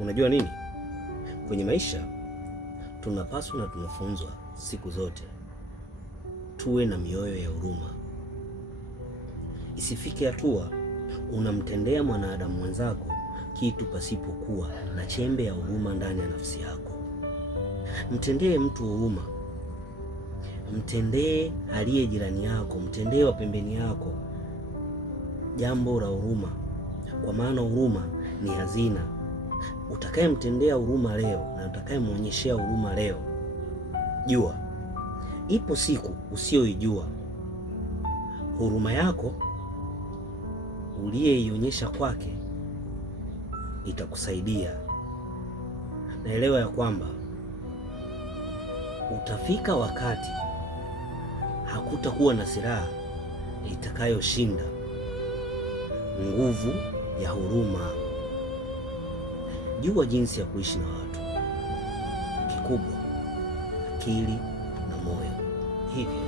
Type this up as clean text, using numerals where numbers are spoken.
Unajua nini? Kwenye maisha tunapaswa na tunafunzwa siku zote tuwe na mioyo ya huruma. Isifike hatua unamtendea mwanadamu mwenzako kitu pasipokuwa na chembe ya huruma ndani ya nafsi yako. Mtendee mtu huruma, mtendee aliye jirani yako, mtendee wa pembeni yako jambo la huruma, kwa maana huruma ni hazina. Utakayemtendea huruma leo na utakayemwonyeshea huruma leo, jua ipo siku usiyoijua huruma yako uliyeionyesha kwake itakusaidia. Naelewa ya kwamba utafika wakati hakutakuwa na silaha itakayoshinda nguvu ya huruma. Jua jinsi ya kuishi na watu, kikubwa akili na moyo. Hivyo